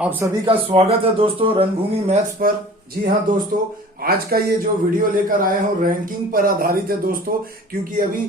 आप सभी का स्वागत है दोस्तों रणभूमि मैथ्स पर। जी हाँ दोस्तों, आज का ये जो वीडियो लेकर आए हूँ रैंकिंग पर आधारित है दोस्तों, क्योंकि अभी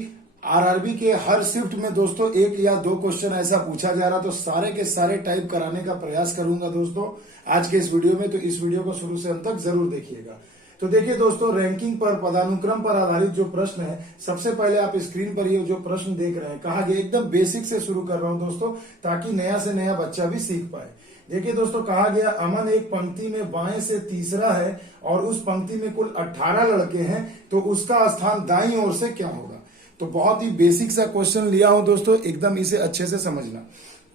आरआरबी के हर शिफ्ट में दोस्तों एक या दो क्वेश्चन ऐसा पूछा जा रहा, तो सारे के सारे टाइप कराने का प्रयास करूंगा दोस्तों आज के इस वीडियो में। तो इस वीडियो को शुरू से अंत तक जरूर देखिएगा। तो देखिए दोस्तों, रैंकिंग पर पदानुक्रम पर आधारित जो प्रश्न है, सबसे पहले आप स्क्रीन पर ये जो प्रश्न देख रहे हैं, कहा गया एकदम बेसिक से शुरू कर रहा हूं दोस्तों, ताकि नया से नया बच्चा भी सीख पाए। देखिए दोस्तों, कहा गया अमन एक पंक्ति में बाएं से तीसरा है और उस पंक्ति में कुल 18 लड़के हैं, तो उसका स्थान दाईं ओर से क्या होगा। तो बहुत ही बेसिक सा क्वेश्चन लिया हूं दोस्तों, एकदम इसे अच्छे से समझना।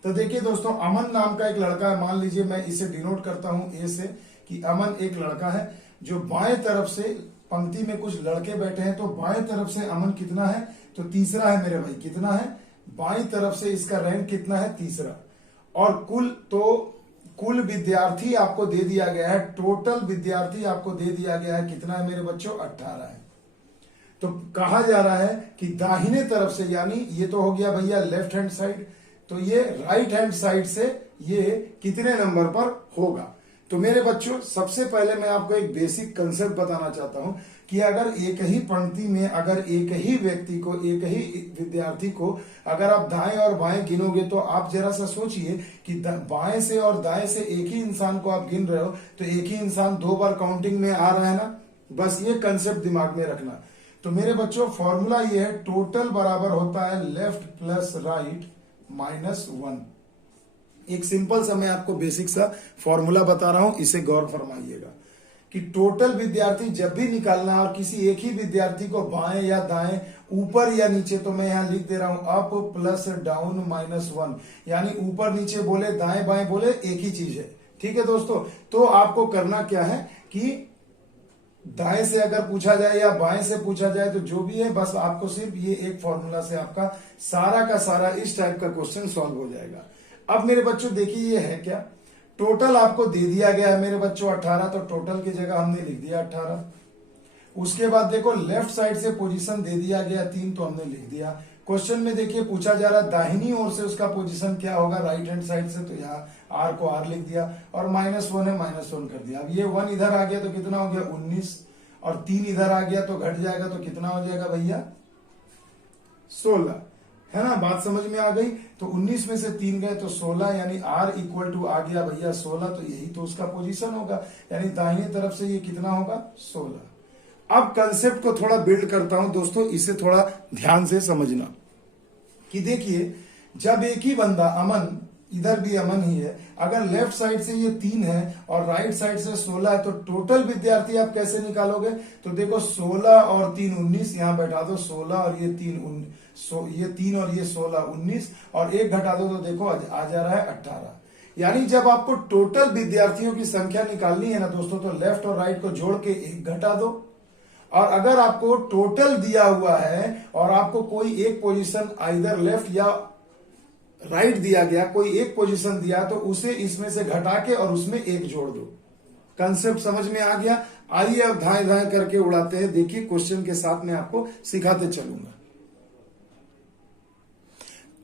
तो देखिए दोस्तों, अमन नाम का एक लड़का है, मान लीजिए मैं इसे डिनोट करता हूं ए से, कि अमन एक लड़का है जो बाएं तरफ से पंक्ति में कुछ लड़के बैठे हैं। तो बाएं तरफ से अमन कितना है, तो तीसरा है मेरे भाई। कितना है, बाएं तरफ से इसका रैंक कितना है, तीसरा। और कुल विद्यार्थी आपको दे दिया गया है, टोटल विद्यार्थी आपको दे दिया गया है, कितना है मेरे बच्चों, 18 है। तो कहा जा रहा है कि दाहिने तरफ से, यानी ये तो हो गया भैया लेफ्ट हैंड साइड, तो ये राइट हैंड साइड से ये कितने नंबर पर होगा। तो मेरे बच्चों, सबसे पहले मैं आपको एक बेसिक कंसेप्ट बताना चाहता हूं कि अगर एक ही पंक्ति में अगर एक ही व्यक्ति को, एक ही विद्यार्थी को अगर आप दाएं और बाएं गिनोगे, तो आप जरा सा सोचिए कि बाएं से और दाएं से एक ही इंसान को आप गिन रहे हो, तो एक ही इंसान 2 बार काउंटिंग में आ रहा है ना। बस ये कंसेप्ट दिमाग में रखना। तो मेरे बच्चों, फॉर्मूला ये है, टोटल बराबर होता है लेफ्ट प्लस राइट माइनस 1। एक सिंपल सा मैं आपको बेसिक सा फॉर्मूला बता रहा हूं, इसे गौर फरमाइएगा कि टोटल विद्यार्थी जब भी निकालना है और किसी एक ही विद्यार्थी को बाएं या दाएं, ऊपर या नीचे, तो मैं यहां लिख दे रहा हूं अप प्लस डाउन माइनस 1, यानी ऊपर नीचे बोले दाएं बाएं बोले एक ही चीज है। ठीक है दोस्तों, तो आपको करना क्या है कि दाएं से अगर पूछा जाए या बाएं से पूछा जाए, तो जो भी है, बस आपको सिर्फ ये एक फॉर्मूला से आपका सारा का सारा इस टाइप का क्वेश्चन सॉल्व हो जाएगा। अब मेरे बच्चों देखिए, ये है क्या, टोटल आपको दे दिया गया है मेरे बच्चों 18, तो टोटल की जगह हमने लिख दिया 18। उसके बाद देखो लेफ्ट साइड से पोजीशन दे दिया गया 3, तो हमने लिख दिया। क्वेश्चन में देखिए पूछा जा रहा है दाहिनी ओर से उसका पोजीशन क्या होगा, राइट हैंड साइड से, तो यहाँ आर को आर लिख दिया, और -1 है -1 कर दिया। अब ये 1 इधर आ गया तो कितना हो गया 19, और 3 इधर आ गया तो घट जाएगा, तो कितना हो जाएगा भैया 16, है ना। बात समझ में आ गई। तो 19 में से 3 गए तो 16, यानी R इक्वल टू आ गया भैया 16, तो यही तो उसका पोजीशन होगा, यानी दाहिने तरफ से ये कितना होगा 16। अब कंसेप्ट को थोड़ा बिल्ड करता हूं दोस्तों, इसे थोड़ा ध्यान से समझना कि देखिए, जब एक ही बंदा अमन, इधर भी अमन ही है, अगर लेफ्ट साइड से ये 3 है और राइट साइड से 16 है, तो टोटल विद्यार्थी आप कैसे निकालोगे। तो देखो 16 और 3 19, यहां बैठा दो 16 और ये 3 ये 3 और ये 16 19, और 1 घटा दो तो देखो आ जा रहा है 18। यानी जब आपको टोटल विद्यार्थियों की संख्या निकालनी है ना दोस्तों, तो लेफ्ट और राइट को जोड़ के 1 घटा दो। और अगर आपको टोटल दिया हुआ है और आपको कोई एक पोजीशन आइदर लेफ्ट या राइट दिया गया, कोई एक पोजीशन दिया, तो उसे इसमें से घटा के और उसमें 1 जोड़ दो। कंसेप्ट समझ में आ गया। आइए अब धाएं धाएं करके उड़ाते हैं। देखिए क्वेश्चन के साथ में आपको सिखाते चलूंगा।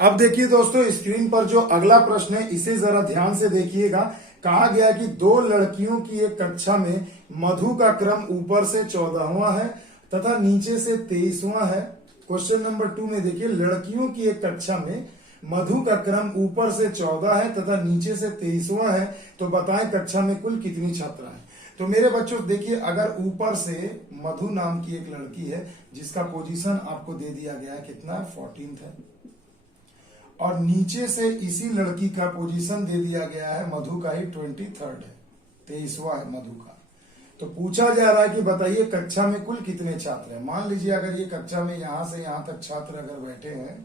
अब देखिए दोस्तों, स्क्रीन पर जो अगला प्रश्न है, इसे जरा ध्यान से देखिएगा। कहा गया कि 2 लड़कियों की एक कक्षा में मधु का क्रम ऊपर से 14वां है तथा नीचे से 23वां है। क्वेश्चन नंबर 2 में देखिए, लड़कियों की एक कक्षा में मधु का क्रम ऊपर से 14 है तथा नीचे से 23वां है, तो बताएं कक्षा में कुल कितनी छात्राएं। तो मेरे बच्चों देखिए, अगर ऊपर से मधु नाम की एक लड़की है जिसका पोजीशन आपको दे दिया गया है, कितना है 14th है, और नीचे से इसी लड़की का पोजीशन दे दिया गया है, मधु का ही 23rd है, 23वां है मधु का। तो पूछा जा रहा है कि बताइए कक्षा में कुल कितने छात्र हैं। मान लीजिए अगर ये कक्षा में यहां से यहां तक छात्र अगर बैठे हैं,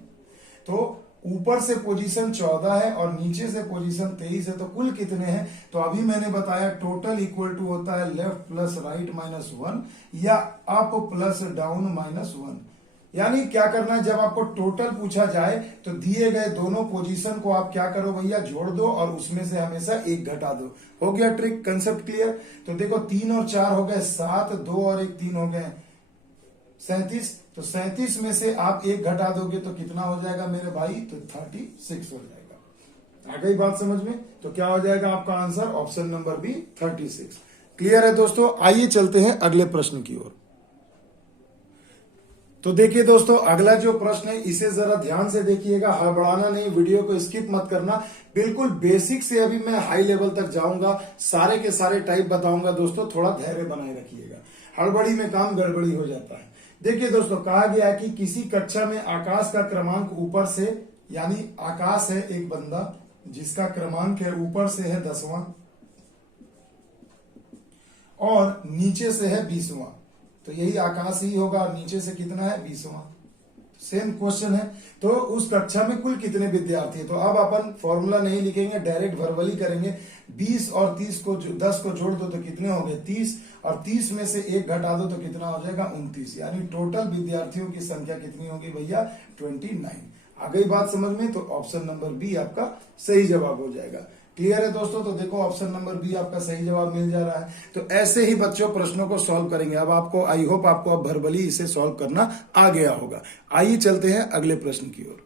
तो ऊपर से पोजीशन 14 है और नीचे से पोजीशन 23 है, तो कुल कितने हैं। तो अभी मैंने बताया टोटल इक्वल टू होता है लेफ्ट प्लस राइट माइनस 1 या अप प्लस डाउन माइनस 1। यानी क्या करना है, जब आपको टोटल पूछा जाए तो दिए गए दोनों पोजीशन को आप क्या करो भैया, जोड़ दो और उसमें से हमेशा 1 घटा दो। हो गया ट्रिक, कंसेप्ट क्लियर। तो देखो 3 और 4 हो गए 7, 2 और 1 3 हो गए 37। तो 37 में से आप 1 घटा दोगे तो कितना हो जाएगा मेरे भाई, तो 36 हो जाएगा। आ गई बात समझ में? तो क्या हो जाएगा आपका answer? Option number B 36। Clear है दोस्तों? आइए चलते हैं अगले प्रश्न की ओर। तो देखिए दोस्तों, अगला जो प्रश्न है इसे जरा ध्यान से देखिएगा, हड़बड़ाना नहीं, वीडियो को स्किप मत करना। बिल्कुल बेसिक से अभी मैं हाई लेवल तक जाऊंगा, सारे के सारे टाइप बताऊंगा दोस्तों, थोड़ा धैर्य बनाए रखिएगा, हड़बड़ी में काम गड़बड़ी हो जाता है। देखिए दोस्तों, कहा गया है कि किसी कक्षा में आकाश का क्रमांक ऊपर से, यानी आकाश है एक बंदा जिसका क्रमांक है ऊपर से है 10वां और नीचे से है 20वां, तो यही आकाश ही होगा और नीचे से कितना है? 20वां। सेम क्वेश्चन है। तो उस कक्षा में कुल कितने विद्यार्थी है? तो अब अपन फॉर्मूला नहीं लिखेंगे, डायरेक्ट वर्बली करेंगे। 20 और 30 को 10 को जोड़ दो तो कितने हो गए? 30, और 30 में से 1 घटा दो तो कितना हो जाएगा? 29। यानी टोटल विद्यार्थियों की संख्या कितनी होगी भैया? 29। आ गई बात समझ में? तो ऑप्शन नंबर बी आपका सही जवाब हो जाएगा। क्लियर है दोस्तों? तो देखो ऑप्शन नंबर बी आपका सही जवाब मिल जा रहा है। तो ऐसे ही बच्चों प्रश्नों को सॉल्व करेंगे। अब आपको, आई होप आपको अब भरबली इसे सॉल्व करना आ गया होगा। आइए चलते हैं अगले प्रश्न की ओर।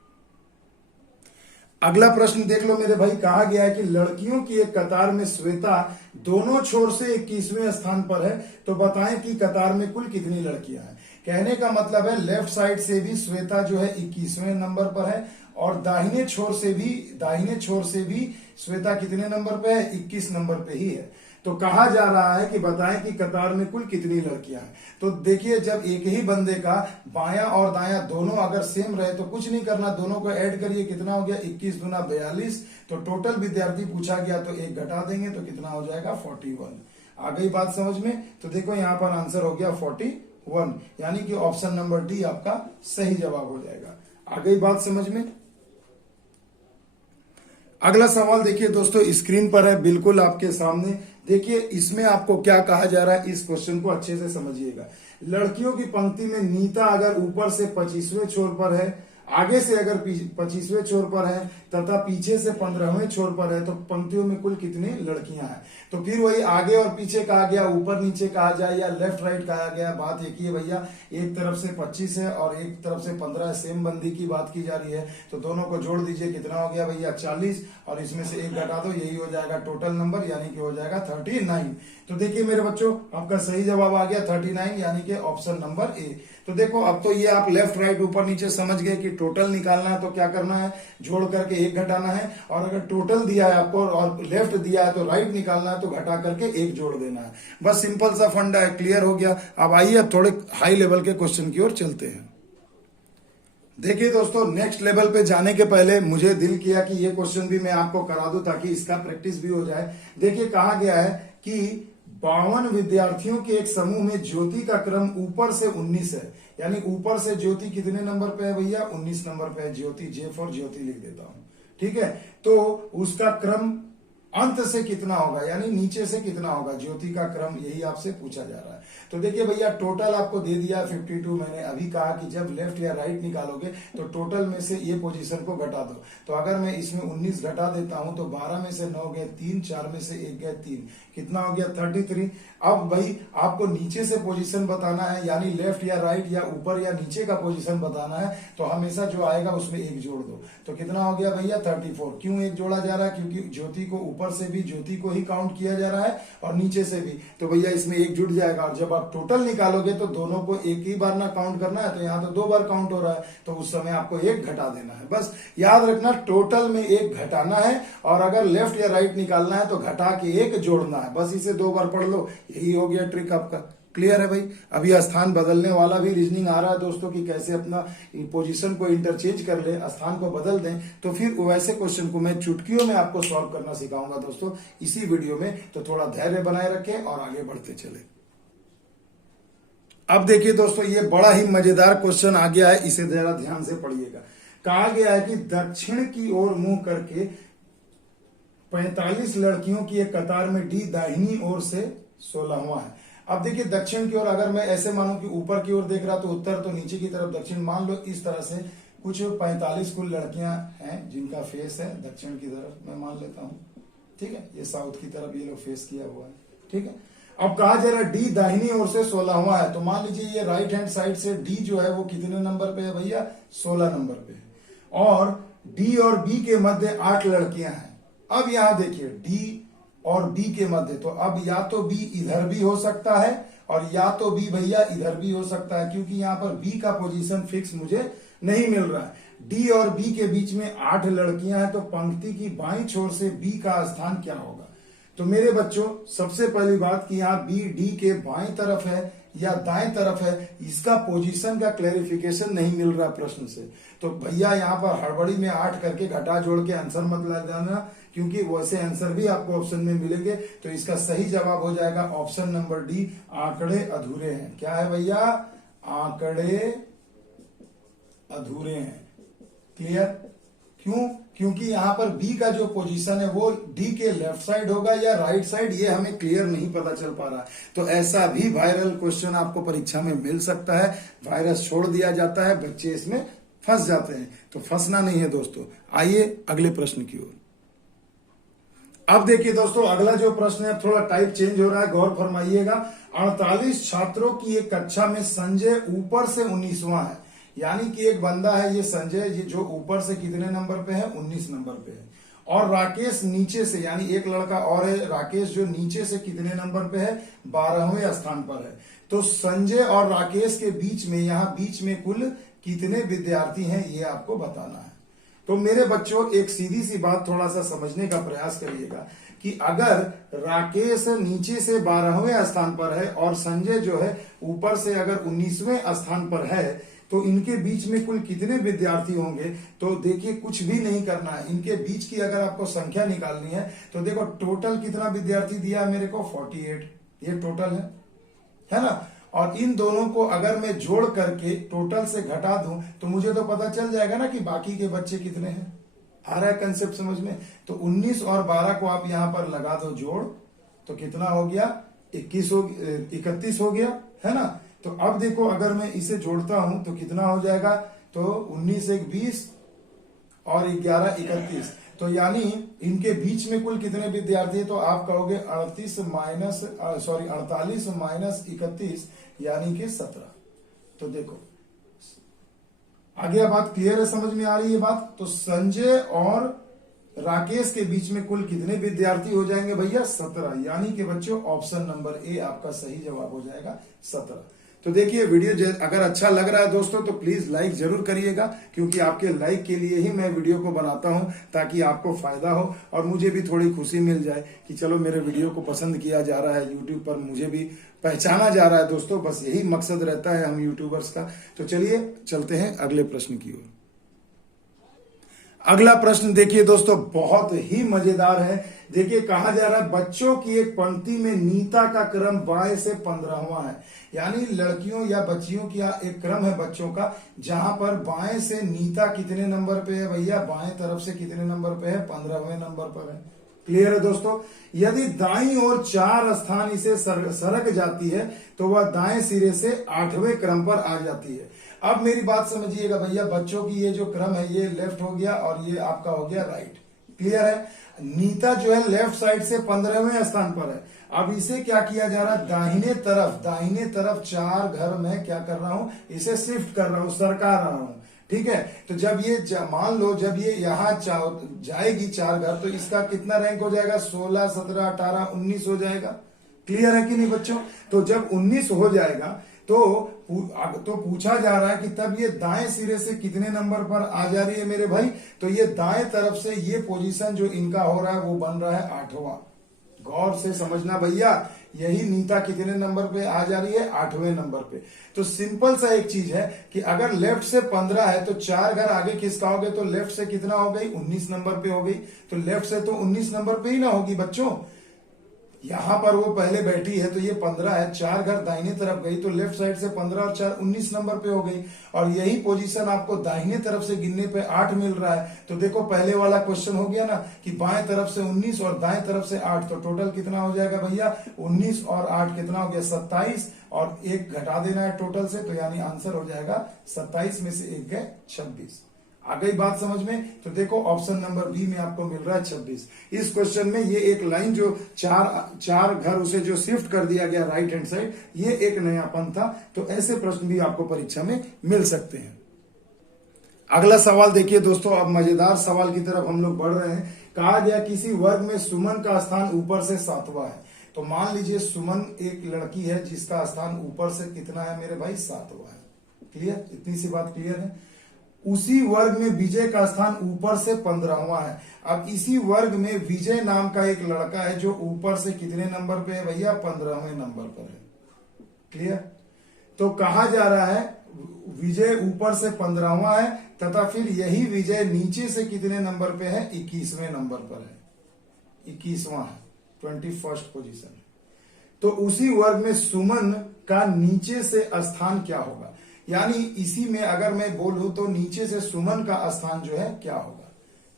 अगला प्रश्न देख लो मेरे भाई। कहा गया है कि लड़कियों की एक कतार में श्वेता दोनों छोर से 21वें स्थान पर है, तो बताएं कि कतार में कुल कितनी लड़कियां हैं। कहने का मतलब है लेफ्ट साइड से भी श्वेता जो है 21वें नंबर पर है और दाहिने छोर से भी श्वेता कितने नंबर पे है? 21 नंबर पे ही है। तो कहा जा रहा है कि बताएं कि कतार में कुल कितनी लड़कियां हैं। तो देखिए, जब एक ही बंदे का बायां और दायां दोनों अगर सेम रहे तो कुछ नहीं करना, दोनों को ऐड करिए, कितना हो गया? 21 दूना 42। तो टोटल विद्यार्थी पूछा गया तो 1 घटा देंगे तो कितना हो जाएगा? 41। आ गई बात समझ में? तो देखो यहां पर आंसर हो गया 41, यानी कि ऑप्शन नंबर डी आपका सही जवाब हो जाएगा। आ गई बात समझ में? अगला सवाल देखिए दोस्तों, स्क्रीन पर है बिल्कुल आपके सामने। देखिए इसमें आपको क्या कहा जा रहा है, इस क्वेश्चन को अच्छे से समझिएगा। लड़कियों की पंक्ति में नीता अगर ऊपर से 25वें छोर पर है, आगे से अगर 25वें छोर पर है तथा पीछे से 15वें छोर पर है, तो पंक्तियों में कुल कितनी लड़कियां हैं। तो फिर वही आगे और पीछे कहा गया, ऊपर नीचे कहा जाए या लेफ्ट राइट कहा गया, बात एक ही है भैया। एक तरफ से 25 है और एक तरफ से 15, सेम बंदी की बात की जा रही है। तो दोनों को जोड़ दीजिए, कितना हो गया भैया? 40, और इसमें से 1 घटा दो, यही हो जाएगा टोटल नंबर, यानी कि हो जाएगा 39। तो देखिए मेरे बच्चों, आपका सही जवाब आ गया 39, यानी कि ऑप्शन नंबर ए। तो देखो अब तो ये आप लेफ्ट राइट ऊपर नीचे समझ गए कि टोटल निकालना है तो क्या करना है? जोड़ करके 1 घटाना है, और अगर टोटल दिया है आपको और लेफ्ट दिया है तो राइट निकालना है, तो घटा करके 1 जोड़ देना है। बस सिंपल सा फंडा है, क्लियर हो गया। अब आइए अब थोड़े हाई लेवल के क्वेश्चन की ओर चलते हैं। देखिए दोस्तों, नेक्स्ट लेवल पे जाने के पहले मुझे दिल किया कि ये क्वेश्चन भी मैं आपको करा दूं ताकि इसका प्रैक्टिस भी हो जाए। देखिए कहा गया है कि 52 विद्यार्थियों के एक समूह में ज्योति का क्रम ऊपर से 19 है, यानी ऊपर से ज्योति कितने नंबर पे है भैया? 19 नंबर पे है ज्योति। जे फॉर ज्योति लिख देता हूं, ठीक है। तो उसका क्रम अंत से कितना होगा, यानी नीचे से कितना होगा? ज्योति का क्रम, यही आपसे पूछा जा रहा है। तो देखिए भैया, टोटल आपको दे दिया 52। मैंने अभी कहा कि जब लेफ्ट या राइट निकालोगे तो टोटल में से ये पोजीशन को घटा दो। तो अगर मैं इसमें 19 घटा देता हूं तो 12 में से 9 गए 3, 4 में से 1 गए 3, कितना हो गया? 33। अब भाई आपको नीचे से पोजीशन बताना है, यानी लेफ्ट या राइट या ऊपर या नीचे का पोजीशन बताना है, तो हमेशा जो आएगा उसमें 1 जोड़ दो। तो कितना हो गया भैया? 34। क्यों 1 जोड़ा जा रहा है? क्योंकि ज्योति को ऊपर से भी ज्योति को ही काउंट किया जा रहा है और नीचे से भी, तो भैया इसमें 1 जुड़ जाएगा। और जब आप टोटल निकालोगे तो दोनों को एक ही बार ना काउंट करना है, तो यहाँ तो 2 बार काउंट हो रहा है, तो उस समय आपको 1 घटा देना है। बस याद रखना, टोटल में 1 घटाना है, और अगर लेफ्ट या राइट निकालना है तो घटा के 1 जोड़ना है। बस इसे 2 बार पढ़ लो, यही हो गया ट्रिक आपका। क्लियर है भाई? अभी स्थान बदलने वाला भी रीजनिंग आ रहा है दोस्तों कि कैसे अपना पोजीशन को इंटरचेंज कर ले, स्थान को बदल दें। तो फिर वैसे क्वेश्चन को मैं चुटकियों में आपको सॉल्व करना सिखाऊंगा दोस्तों इसी वीडियो में। तो थोड़ा धैर्य बनाए रखें और आगे बढ़ते चले। अब देखिए दोस्तों, ये बड़ा ही मजेदार क्वेश्चन आ गया है, इसे जरा ध्यान से पढ़िएगा। कहा गया है कि दक्षिण की ओर मुंह करके 45 लड़कियों की एक कतार में डी दाहिनी ओर से 16वां है। अब देखिए दक्षिण की ओर, अगर मैं ऐसे मानूं कि ऊपर की ओर देख रहा तो उत्तर, तो नीचे की तरफ दक्षिण, मान लो इस तरह से कुछ 45 कुल लड़कियां हैं जिनका फेस है दक्षिण की तरफ, मैं मान लेता हूं, ठीक है। ये साउथ की तरफ ये लोग फेस किया हुआ है, ठीक है। अब कहा जा रहा है डी दाहिनी ओर से 16वां है, तो मान लीजिए ये राइट हैंड साइड से डी जो है वो कितने नंबर पे है भैया? 16 नंबर पे है। और डी और बी के मध्य 8 लड़कियां हैं, अब यहां देखिए डी और बी के मध्य, तो अब या तो बी इधर भी हो सकता है और या तो बी भैया इधर भी हो सकता है, क्योंकि यहां पर बी का पोजीशन फिक्स मुझे नहीं मिल रहा है। डी और बी के बीच में 8 लड़कियां हैं, तो पंक्ति की बाईं छोर से बी का स्थान क्या होगा? तो मेरे बच्चों सबसे पहली बात कि यहाँ बी डी के बाईं तरफ है या दाएं तरफ है, इसका पोजीशन का क्लैरिफिकेशन नहीं मिल रहा प्रश्न से। तो भैया यहाँ पर हड़बड़ी में 8 करके घटा जोड़ के आंसर मत लगाना, क्योंकि वैसे आंसर भी आपको ऑप्शन में मिलेंगे। तो इसका सही जवाब हो जाएगा ऑप्शन नंबर डी, आंकड़े अधूरे हैं। क्या है भैया? आंकड़े अधूरे हैं। क्लियर? क्यों? क्योंकि यहां पर बी का जो पोजीशन है वो डी के लेफ्ट साइड होगा या राइट साइड, ये हमें क्लियर नहीं पता चल पा रहा। तो ऐसा भी वायरल क्वेश्चन आपको परीक्षा में मिल सकता है। वायरस छोड़ दिया जाता है, बच्चे इसमें फंस जाते हैं, तो फंसना नहीं है दोस्तों। आइए अगले प्रश्न की ओर। अब देखिए दोस्तों, अगला जो प्रश्न है थोड़ा टाइप चेंज हो रहा है, गौर फरमाइएगा। 48 छात्रों की एक कक्षा में संजय ऊपर से 19वां है, यानी कि एक बंदा है ये संजय, ये जो ऊपर से कितने नंबर पे है? 19 नंबर पे है। और राकेश नीचे से, यानी एक लड़का और है राकेश, जो नीचे से कितने नंबर पे है? 12वें स्थान पर है। तो संजय और राकेश के बीच में, यहां बीच में कुल कितने विद्यार्थी हैं, ये आपको बताना है। तो मेरे बच्चों एक सीधी सी बात थोड़ा सा समझने का प्रयास करिएगा कि अगर राकेश नीचे से 12वें स्थान पर है और संजय जो है ऊपर से अगर 19वें स्थान पर है, तो इनके बीच में कुल कितने विद्यार्थी होंगे? तो देखिए कुछ भी नहीं करना है, इनके बीच की अगर आपको संख्या निकालनी है तो देखो टोटल कितना विद्यार्थी दिया है मेरे को? 48, ये टोटल है ना। और इन दोनों को अगर मैं जोड़ करके टोटल से घटा दूं तो मुझे तो पता चल जाएगा ना कि बाकी के बच्चे कितने हैं। आ रहा है कंसेप्ट समझ में? तो 19 और 12 को आप यहां पर लगा दो जोड़, तो कितना हो गया? 31 हो गया, है ना। तो अब देखो अगर मैं इसे जोड़ता हूं तो कितना हो जाएगा? तो 19 एक 20 और 11 31, तो यानी इनके बीच में कुल कितने विद्यार्थी है? तो आप कहोगे 48 माइनस 31 यानी कि 17। तो देखो आगे बात क्लियर है, समझ में आ रही है बात? तो संजय और राकेश के बीच में कुल कितने विद्यार्थी हो जाएंगे भैया? 17, यानी कि बच्चों ऑप्शन नंबर ए आपका सही जवाब हो जाएगा 17। तो देखिए वीडियो अगर अच्छा लग रहा है दोस्तों तो प्लीज लाइक जरूर करिएगा, क्योंकि आपके लाइक के लिए ही मैं वीडियो को बनाता हूं, ताकि आपको फायदा हो और मुझे भी थोड़ी खुशी मिल जाए कि चलो मेरे वीडियो को पसंद किया जा रहा है, यूट्यूब पर मुझे भी पहचाना जा रहा है दोस्तों। बस यही मकसद रहता है हम यूट्यूबर्स का। तो चलिए चलते हैं अगले प्रश्न की ओर। अगला प्रश्न देखिए दोस्तों, बहुत ही मजेदार है। देखिए कहा जा रहा है बच्चों की एक पंक्ति में नीता का क्रम बाएं से 15वां है, यानी लड़कियों या बच्चियों की एक क्रम है बच्चों का, जहां पर बाएं से नीता कितने नंबर पे है भैया? बाएं तरफ से कितने नंबर पे है? 15वें नंबर पर है। क्लियर है दोस्तों? यदि दाईं ओर 4 स्थान इसे सरक जाती है तो वह दाएं सिरे से 8वें क्रम पर आ जाती है। अब मेरी बात समझिएगा भैया, बच्चों की ये जो क्रम है ये लेफ्ट हो गया और ये आपका हो गया राइट। क्लियर है? नीता जो है लेफ्ट साइड से 15वें स्थान पर है। अब इसे क्या किया जा रहा है? दाहिने तरफ 4 घर में क्या कर रहा हूं? इसे शिफ्ट कर रहा हूं, सरका रहा हूं। ठीक है? तो जब ये मान लो जब ये यहाँ जाएगी 4 घर, तो इसका कितना रैंक हो जाएगा? 16, 17, 18, 19 हो जाएगा। क्लियर है कि नहीं बच्चों? तो जब 19 हो जाएगा तो पूछा जा रहा है कि तब ये दाएं सिरे से कितने नंबर पर आ जा रही है मेरे भाई? तो ये दाएं तरफ से ये पोजीशन जो इनका हो रहा है वो बन रहा है 8वां। गौर से समझना भैया, यही नीता कितने नंबर पे आ जा रही है? 8वें नंबर पे। तो सिंपल सा एक चीज है कि अगर लेफ्ट से 15 है तो 4 घर आगे खिसकाओगे तो लेफ्ट से कितना हो गई? 19 नंबर पे हो गई। तो लेफ्ट से तो 19 नंबर पे ही ना होगी बच्चों, यहां पर वो पहले बैठी है तो ये 15 है, 4 घर दाहिने तरफ गई तो लेफ्ट साइड से 15 और 4 19 नंबर पे हो गई। और यही पोजीशन आपको दाहिने तरफ से गिनने पे 8 मिल रहा है। तो देखो पहले वाला क्वेश्चन हो गया ना कि बाएं तरफ से 19 और दाएं तरफ से 8, तो टोटल कितना हो जाएगा भैया? 19 और 8 कितना हो गया? 27, और 1 घटा देना है टोटल से, तो यानी आंसर हो जाएगा 27 में से 1 गए 26। आ गई बात समझ में? तो देखो ऑप्शन नंबर बी में आपको मिल रहा है 26। इस क्वेश्चन में ये एक लाइन जो चार घर उसे जो शिफ्ट कर दिया गया राइट हैंड साइड, ये एक नयापन था। तो ऐसे प्रश्न भी आपको परीक्षा में मिल सकते हैं। अगला सवाल देखिए दोस्तों, अब मजेदार सवाल की तरफ हम लोग बढ़ रहे हैं। कहा गया किसी वर्ग में सुमन का स्थान ऊपर से 7वां है। तो मान लीजिए सुमन एक लड़की है जिसका स्थान ऊपर से कितना है मेरे भाई, 7वां है। क्लियर, इतनी सी बात क्लियर है। उसी वर्ग में विजय का स्थान ऊपर से 15वां है। अब इसी वर्ग में विजय नाम का एक लड़का है जो ऊपर से कितने नंबर पे है भैया, 15वें नंबर पर है। क्लियर, तो कहा जा रहा है विजय ऊपर से 15वां है तथा फिर यही विजय नीचे से कितने नंबर पे है, 21वें नंबर पर है, 21वां है, 21st पोजीशन। तो उसी वर्ग में सुमन का नीचे से स्थान क्या होगा, यानी इसी में अगर मैं बोलूं तो नीचे से सुमन का स्थान जो है क्या होगा।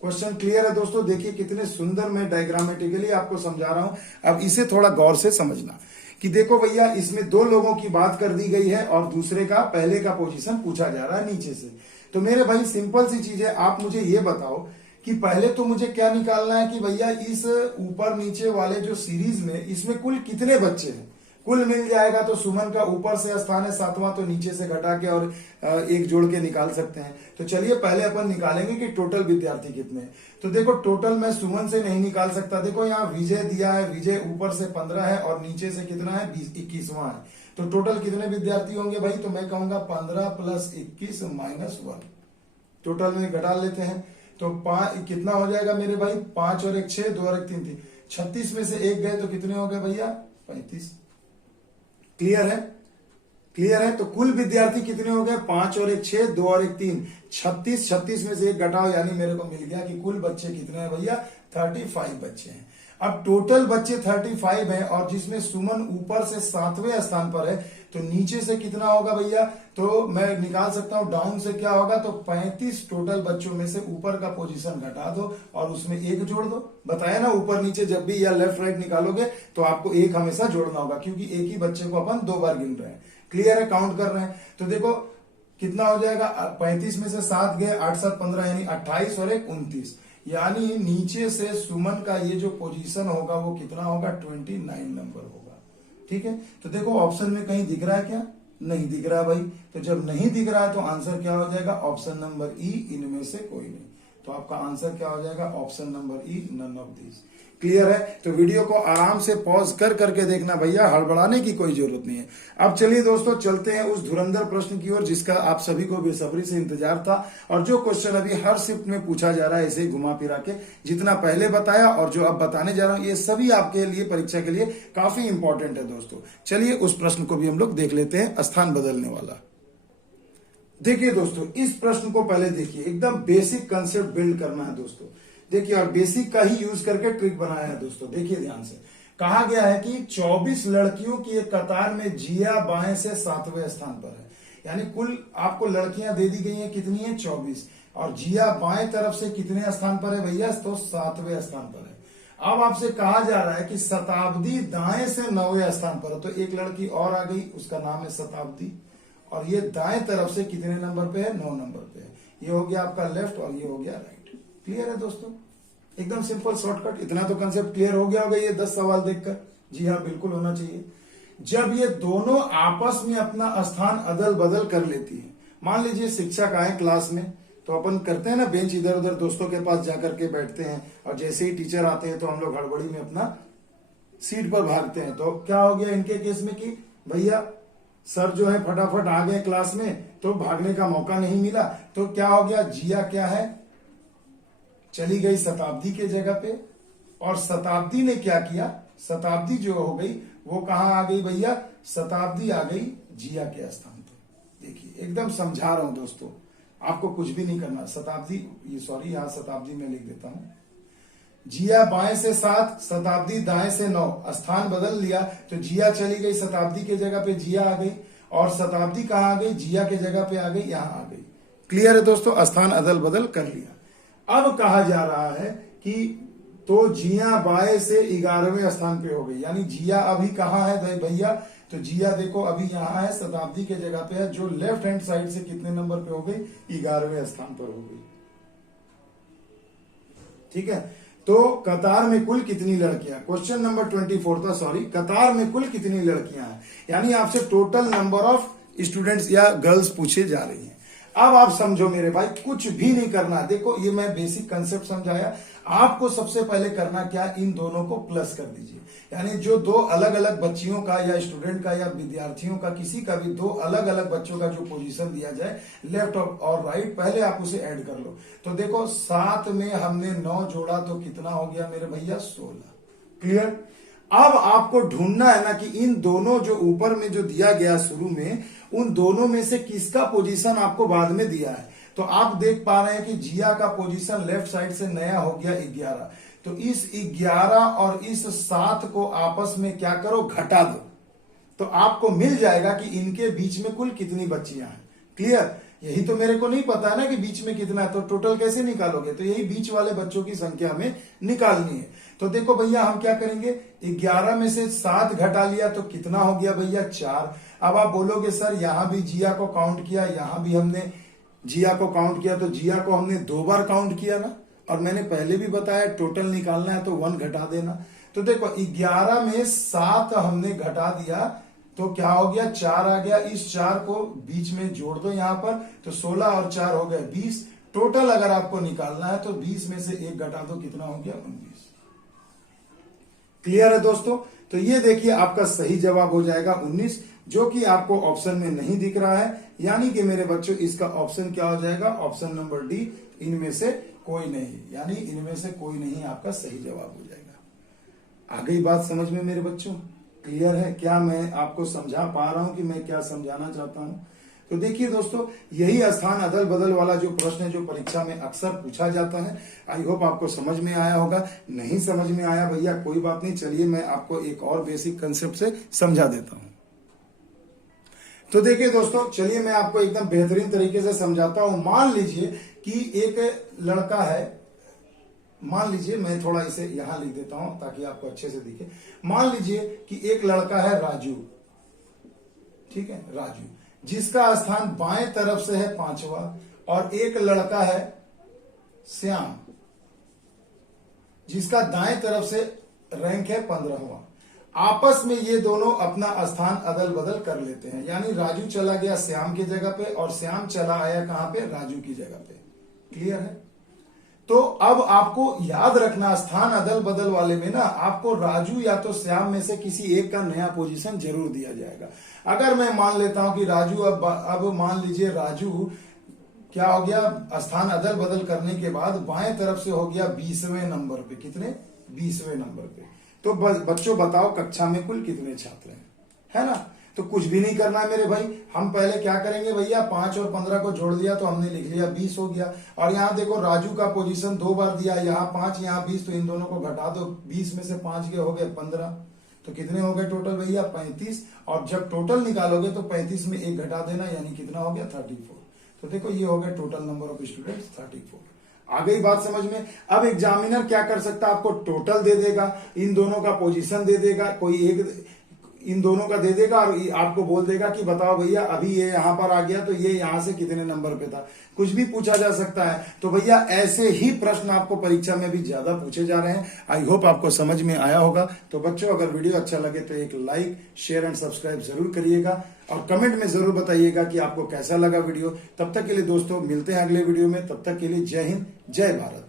क्वेश्चन क्लियर है दोस्तों। देखिए कितने सुंदर मैं डायग्रामेटिकली आपको समझा रहा हूं। अब इसे थोड़ा गौर से समझना कि देखो भैया इसमें दो लोगों की बात कर दी गई है और दूसरे का, पहले का पोजीशन पूछा जा रहा है नीचे से। तो मेरे भाई सिंपल सी चीज है, आप मुझे ये बताओ कि पहले तो मुझे क्या निकालना है कि भैया इस ऊपर नीचे वाले जो सीरीज में इसमें कुल कितने बच्चे हैं, कुल मिल जाएगा। तो सुमन का ऊपर से स्थान है 7वां, तो नीचे से घटा के और एक जोड़ के निकाल सकते हैं। तो चलिए पहले अपन निकालेंगे कि टोटल विद्यार्थी कितने हैं। तो देखो टोटल मैं सुमन से नहीं निकाल सकता। देखो यहाँ विजय दिया है, विजय ऊपर से 15 है और नीचे से कितना है, 21वां है। तो टोटल कितने विद्यार्थी होंगे भाई, तो मैं कहूंगा 15 + 21 - 1। टोटल में घटा लेते हैं तो कितना हो जाएगा मेरे भाई, 5 और 1 6, 2 और 1 3, 36 में से 1 गए तो कितने हो गए भैया, 35। क्लियर है, क्लियर है। तो कुल विद्यार्थी कितने हो गए, 5 और 1 6, 2 और 1 3, 36। 36 में से 1 घटाओ, यानी मेरे को मिल गया कि कुल बच्चे कितने हैं भैया, 35 बच्चे हैं। अब टोटल बच्चे 35 हैं और जिसमें सुमन ऊपर से 7वें स्थान पर है, तो नीचे से कितना होगा भैया, तो मैं निकाल सकता हूं डाउन से क्या होगा, तो 35 टोटल बच्चों में से ऊपर का पोजीशन घटा दो और उसमें 1 जोड़ दो। बताया ना, ऊपर नीचे जब भी या लेफ्ट राइट निकालोगे तो आपको 1 हमेशा जोड़ना होगा, क्योंकि एक ही बच्चे को अपन 2 बार गिन रहे हैं। क्लियर है, काउंट कर रहे हैं। तो देखो कितना हो जाएगा, 35 में से 7 गए, 8 7 15, यानी 28 और 1 29, यानी नीचे से सुमन का ये जो पोजीशन होगा वो कितना होगा, 29 नंबर होगा। ठीक है, तो देखो ऑप्शन में कहीं दिख रहा है क्या, नहीं दिख रहा भाई। तो जब नहीं दिख रहा है तो आंसर क्या हो जाएगा, ऑप्शन नंबर ई, इनमें से कोई नहीं। तो आपका आंसर क्या हो जाएगा, option number E, none of this. Clear है। तो वीडियो को आराम से पॉज कर करके देखना भैया, हड़बड़ाने की कोई जरूरत नहीं है। अब चलिए दोस्तों चलते हैं उस धुरंधर प्रश्न की ओर जिसका आप सभी को बेसब्री से इंतजार था, और जो क्वेश्चन अभी हर शिफ्ट में पूछा जा रहा है ऐसे ही घुमा फिरा के, जितना पहले बताया और जो अब बताने जा रहा हूं ये सभी आपके लिए परीक्षा के लिए काफी इंपॉर्टेंट है दोस्तों। चलिए उस प्रश्न को भी हम लोग देख लेते हैं, स्थान बदलने वाला। देखिए दोस्तों इस प्रश्न को पहले देखिए, एकदम बेसिक कंसेप्ट बिल्ड करना है दोस्तों। देखिए और बेसिक का ही यूज करके ट्रिक बनाया है दोस्तों। देखिए ध्यान से, कहा गया है कि 24 लड़कियों की एक कतार में जिया बाएं से 7वें स्थान पर है, यानी कुल आपको लड़कियां दे दी गई हैं कितनी है, 24, और जिया बाएं तरफ से कितने स्थान पर है भैया, तो 7वें स्थान पर है। अब आपसे कहा जा रहा है कि शताब्दी दाएं से 9वें स्थान पर है, तो एक लड़की और आ गई, उसका नाम है शताब्दी, और ये दाएं तरफ से कितने नंबर पे है, 9 नंबर पे है। ये हो गया आपका लेफ्ट और ये हो गया राइट। क्लियर है दोस्तों, एकदम सिंपल शॉर्टकट। इतना तो कंसेप्ट क्लियर हो गया होगा ये 10 सवाल देखकर। जी हाँ, बिल्कुल होना चाहिए। जब ये दोनों आपस में अपना स्थान अदल बदल कर लेती है, मान लीजिए शिक्षक आए क्लास में, तो अपन करते हैं ना बेंच इधर उधर दोस्तों के पास जाकर के बैठते हैं, और जैसे ही टीचर आते हैं तो हम लोग हड़बड़ी में अपना सीट पर भागते हैं। तो क्या हो गया इनके केस में कि भैया सर जो है फटाफट आ गए क्लास में, तो भागने का मौका नहीं मिला। तो क्या हो गया, जिया क्या है, चली गई शताब्दी के जगह पे, और शताब्दी ने क्या किया, शताब्दी जो हो गई वो कहां आ गई भैया, शताब्दी आ गई जिया के स्थान पे। देखिए एकदम समझा रहा हूं दोस्तों, आपको कुछ भी नहीं करना। शताब्दी, ये सॉरी यहां शताब्दी में लिख देता हूं, जिया बाएं से 7, शताब्दी दाएं से 9, स्थान बदल लिया, तो जिया चली गई शताब्दी के जगह पे, जिया आ गई, और शताब्दी कहां आ गई, जिया के जगह पे आ गई, यहां आ गई। क्लियर है दोस्तों, स्थान अदल बदल कर लिया। अब कहा जा रहा है कि तो जिया बाएं से 11वें स्थान पे हो गई, यानी जिया अभी कहां है भैया, तो जिया देखो अभी यहां है, शताब्दी के जगह पे है, जो लेफ्ट हैंड साइड से कितने नंबर पे हो गई, 11वें स्थान पर हो गई। ठीक है, तो कतार में कुल कितनी लड़कियां, क्वेश्चन नंबर 24 था, सॉरी, कतार में कुल कितनी लड़कियां हैं, यानी आपसे टोटल नंबर ऑफ स्टूडेंट्स या गर्ल्स पूछे जा रही हैं। अब आप समझो मेरे भाई, कुछ भी नहीं करना है। देखो ये मैं बेसिक कंसेप्ट समझाया, आपको सबसे पहले करना क्या, इन दोनों को प्लस कर दीजिए। यानी जो दो अलग अलग बच्चियों का या स्टूडेंट का या विद्यार्थियों का किसी का भी दो अलग अलग बच्चों का जो पोजीशन दिया जाए लेफ्ट और राइट, पहले आप उसे ऐड कर लो। तो देखो 7 में हमने 9 जोड़ा तो कितना हो गया मेरे भैया 16। क्लियर। अब आपको ढूंढना है ना कि इन दोनों जो ऊपर में जो दिया गया शुरू में, उन दोनों में से किसका पोजीशन आपको बाद में दिया है। तो आप देख पा रहे हैं कि जिया का पोजीशन लेफ्ट साइड से नया हो गया 11। तो इस 11 और इस 7 को आपस में क्या करो, घटा दो। तो आपको मिल जाएगा कि इनके बीच में कुल कितनी बच्चियां हैं। क्लियर। यही तो मेरे को नहीं पता है ना कि बीच में कितना है, तो टोटल कैसे निकालोगे। तो यही बीच वाले बच्चों की संख्या हमें निकालनी है। तो देखो भैया हम क्या करेंगे, 11 में से 7 घटा लिया तो कितना हो गया भैया 4। अब आप बोलोगे सर यहां भी जिया को काउंट किया, यहां भी हमने जिया को काउंट किया, तो जिया को हमने 2 बार काउंट किया ना। और मैंने पहले भी बताया टोटल निकालना है तो 1 घटा देना। तो देखो 11 में 7 हमने घटा दिया तो क्या हो गया 4 आ गया। इस 4 को बीच में जोड़ दो यहां पर, तो 16 और 4 हो गए 20। टोटल अगर आपको निकालना है तो 20 में से 1 घटा दो, कितना हो गया 19। क्लियर है दोस्तों। तो ये देखिए आपका सही जवाब हो जाएगा 19, जो कि आपको ऑप्शन में नहीं दिख रहा है। यानी कि मेरे बच्चों इसका ऑप्शन क्या हो जाएगा, ऑप्शन नंबर डी, इनमें से कोई नहीं। यानी इनमें से कोई नहीं आपका सही जवाब हो जाएगा। आ गई बात समझ में मेरे बच्चों, क्लियर है। क्या मैं आपको समझा पा रहा हूं कि मैं क्या समझाना चाहता हूं। तो देखिए दोस्तों, यही स्थान अदल बदल वाला जो प्रश्न है जो परीक्षा में अक्सर पूछा जाता है। आई होप आपको समझ में आया होगा। नहीं समझ में आया भैया कोई बात नहीं, चलिए मैं आपको एक और बेसिक कंसेप्ट से समझा देता हूं। तो देखिए दोस्तों, चलिए मैं आपको एकदम बेहतरीन तरीके से समझाता हूं। मान लीजिए कि एक लड़का है, मान लीजिए मैं थोड़ा इसे यहां लिख देता हूं ताकि आपको अच्छे से दिखे। मान लीजिए कि एक लड़का है राजू, ठीक है, राजू, जिसका स्थान बाएं तरफ से है 5वां, और एक लड़का है श्याम, जिसका दाएं तरफ से रैंक है 15वां। आपस में ये दोनों अपना स्थान अदल बदल कर लेते हैं। यानी राजू चला गया श्याम की जगह पे और श्याम चला आया कहां पे, राजू की जगह पे। क्लियर है। तो अब आपको याद रखना, स्थान अदल बदल वाले में ना आपको राजू या तो श्याम में से किसी एक का नया पोजीशन जरूर दिया जाएगा। अगर मैं मान लेता हूं कि राजू, अब मान लीजिए राजू क्या हो गया, स्थान अदल बदल करने के बाद बाएं तरफ से हो गया 20वें नंबर पे। कितने, 20वें नंबर पे। तो बच्चों बताओ कक्षा में कुल कितने छात्र हैं, है ना। तो कुछ भी नहीं करना है मेरे भाई, हम पहले क्या करेंगे भैया, 5 और 15 को जोड़ दिया तो हमने लिख लिया 20 हो गया। और यहाँ देखो राजू का पोजीशन 2 बार दिया, यहाँ 5 यहाँ 20, तो इन दोनों को घटा दो, 20 में से 5 के हो गए 15, तो कितने हो गए टोटल भैया 35। और जब टोटल निकालोगे तो 35 में 1 घटा देना, यानी कितना हो गया 34। तो देखो ये हो गया टोटल नंबर ऑफ स्टूडेंट्स 34। आ गई बात समझ में। अब एग्जामिनर क्या कर सकता है, आपको टोटल दे देगा, इन दोनों का पोजीशन दे देगा, कोई एक इन दोनों का दे देगा और आपको बोल देगा कि बताओ भैया अभी ये यहां पर आ गया तो ये यहां से कितने नंबर पे था। कुछ भी पूछा जा सकता है। तो भैया ऐसे ही प्रश्न आपको परीक्षा में भी ज्यादा पूछे जा रहे हैं। आई होप आपको समझ में आया होगा। तो बच्चों अगर वीडियो अच्छा लगे तो एक लाइक, शेयर एंड सब्सक्राइब जरूर करिएगा और कमेंट में जरूर बताइएगा कि आपको कैसा लगा वीडियो। तब तक के लिए दोस्तों मिलते हैं अगले वीडियो में। तब तक के लिए जय हिंद, जय भारत।